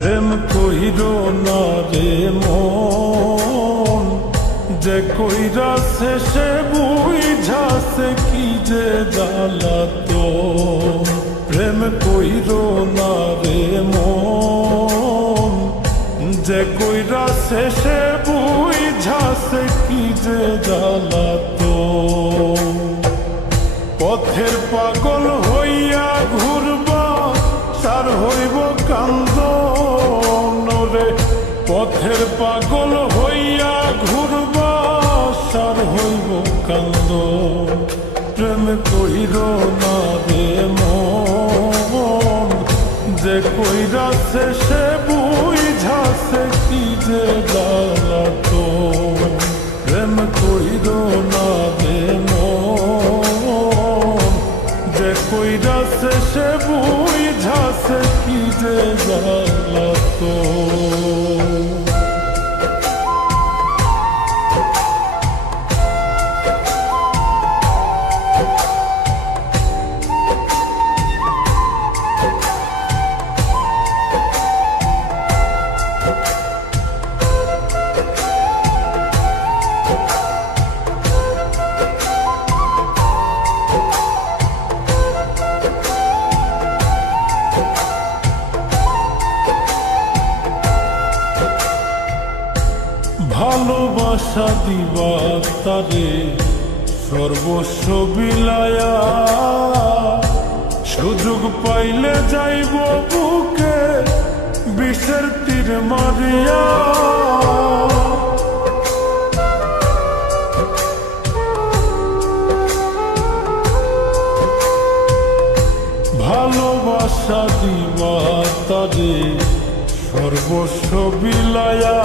প্রেম কইরো না রে মন, যে কইরা শেষে বুঝাছে কি যে জ্বালাতন। প্রেম কইরো না রে মন, যে কইরা শেষে বুঝাছে কি যে জ্বালাতন। পথের পাগল হইয়া ঘুরবা সার হইব কান্দন রে। পথের পাগল হইয়া ঘুরবা সার হইব কান্দন। প্রেম কইরো না রে মন, যে কইরা শেষে বুঝাছে কি যে জ্বালাতন। প্রেম কইরো না রে মন, যে কইরা শেষে বুঝাছে কি যে জ্বালাতন। ভালোবাসা দিবা তারে সর্বস্ব বিলায়া, সুযোগ পাইলে যাইব বুকে বিষের তীর মারিয়া। ভালোবাসা দিবা তারে সর্বস্ব বিলায়া,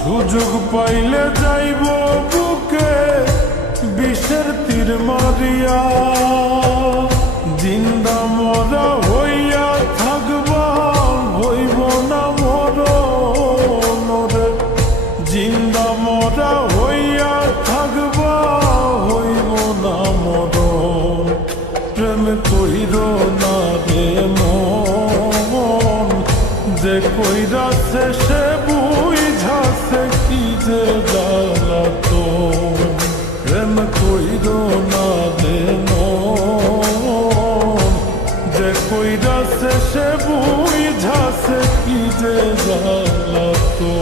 সুযোগ পাইলে যাইব বুকে বিষের তীর মারিয়া। জিন্দা মরা হইয়া থাকবা হইব না মরণ রে। জিন্দা মরা হইয়া থাকবা হইব না মরণ। প্রেম কইরো না রে মন, যে কইরা শেষে বুঝাছে কি যে জ্বালাতন। প্রেম কইরো না রে মন, যে কইরা শেষে বুঝাছে কি যে জ্বালাতন।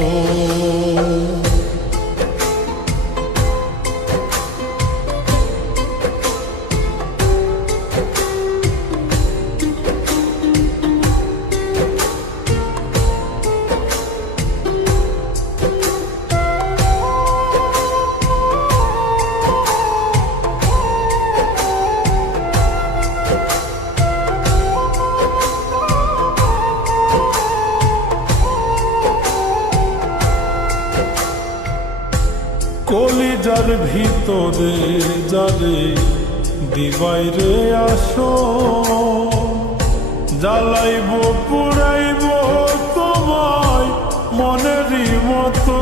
কলিজার ভিতরে যারে দিবাইরে আসো, জ্বালাইব পুরাইব তোমায় মনেরই মতো।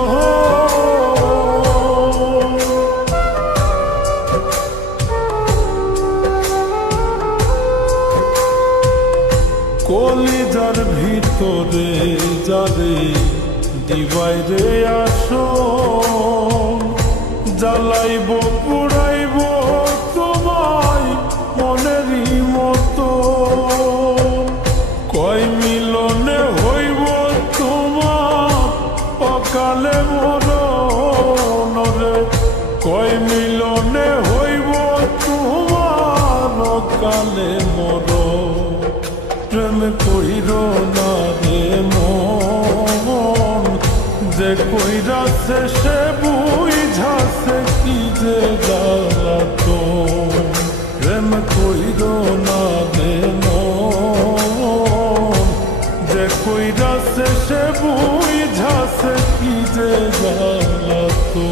কলিজার ভিতরে যারে দিবাইরে আসো, জ্বালাইব পুরাইব তোমায় মনেরই মতো। কয় মিলনে হইব তোমার অকালে মরণ রে। কয় মিলনে হইব তোমার অকালে মরণ। প্রেম কইরো না রে মন, যে কইরা শেষে বুঝাছে কি যে জ্বালাতন। প্রেম কইরো না রে মন, যে কইরা শেষে বুঝাছে কি যে জ্বালাতন।